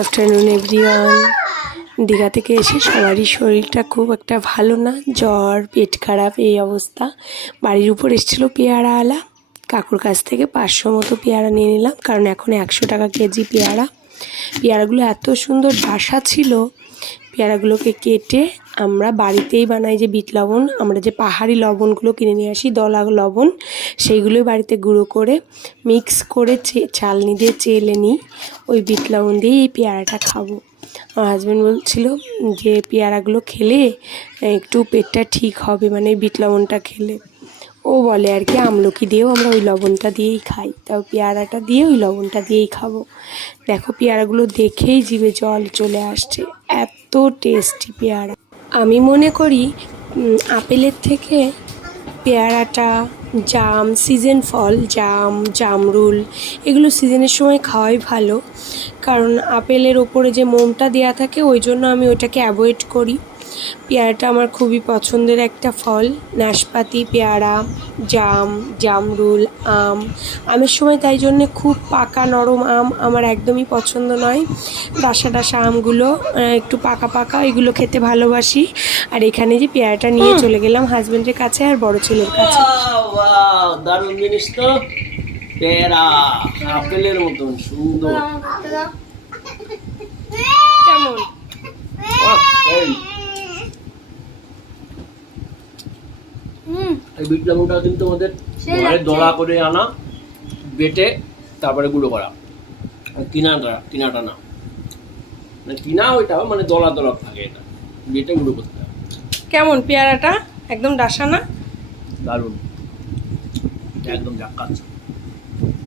Afternoon everyone. Digha থেকে এসে সবারই শরীরটা খুব একটা ভালো না, জ্বর, পেট খারাপ, এই অবস্থা। বাড়ির উপর এসেছিলো পেয়ারাওয়ালা, কাকুর কাছ থেকে 500 মতো পেয়ারা নিয়ে নিলাম, কারণ এখন 100 টাকা কেজি পেয়ারা। পেয়ারাগুলো এত সুন্দর ডাসা ছিল। পেয়ারাগুলোকে কেটে আমরা বাড়িতেই বানাই যে বিট লবণ, আমরা যে পাহাড়ি লবণগুলো কিনে নিয়ে আসি, দলা লবণ, সেইগুলোই বাড়িতে গুঁড়ো করে মিক্স করে চালনি দিয়ে চেলে নিই। ওই বিট লবণ দিয়ে এই পেয়ারাটা খাবো। আমার হাজব্যান্ড বলছিল যে পেয়ারাগুলো খেলে একটু পেটটা ঠিক হবে, মানে বিট লবণটা খেলে। ও বলে আর কি আমলকি দিয়েও আমরা ওই লবণটা দিয়েই খাই, তাও পেয়ারাটা দিয়ে ওই লবণটা দিয়েই খাবো। দেখো পেয়ারাগুলো দেখেই জিভে জল চলে আসছে, এত টেস্টি পেয়ারা। আমি মনে করি আপেলের থেকে পেয়ারাটা, জাম, সিজন ফল, জাম, জামরুল, এগুলো সিজনের সময় খাওয়াই ভালো, কারণ আপেলের ওপরে যে মোমটা দেওয়া থাকে ওই জন্য আমি ওইটাকে অ্যাভয়েড করি। পেয়ারাটা আমার খুবই পছন্দের একটা ফল। নাশপাতি, পেয়ারা, জাম, জামরুল, আম। আমের সময় তাই জন্যে খুব পাকা নরম আম আমার একদমই পছন্দ নয়। ডাসা ডাসা আমগুলো একটু পাকা পাকা, এগুলো খেতে ভালোবাসি। আর এখানে যে পেয়ারাটা নিয়ে চলে গেলাম হাজব্যান্ডের কাছে আর বড় ছেলের কাছে। দারুণ জিনিস তো, পেয়ারা আপেলের মতন সুন্দর। কেমন? এই বিট লবণটা কিন্তু আমাদের ঘরে দলা করে আনা, বেটে তারপরে গুঁড়ো করা। কিনাটা না, মানে কিনা ওইটাও মানে দলা দলা থাকে, এটা বেটে গুঁড়ো করতে হয়। কেমন পেয়ারাটা? একদম ডাসা না? দারুণ, একদম জাক্কাস।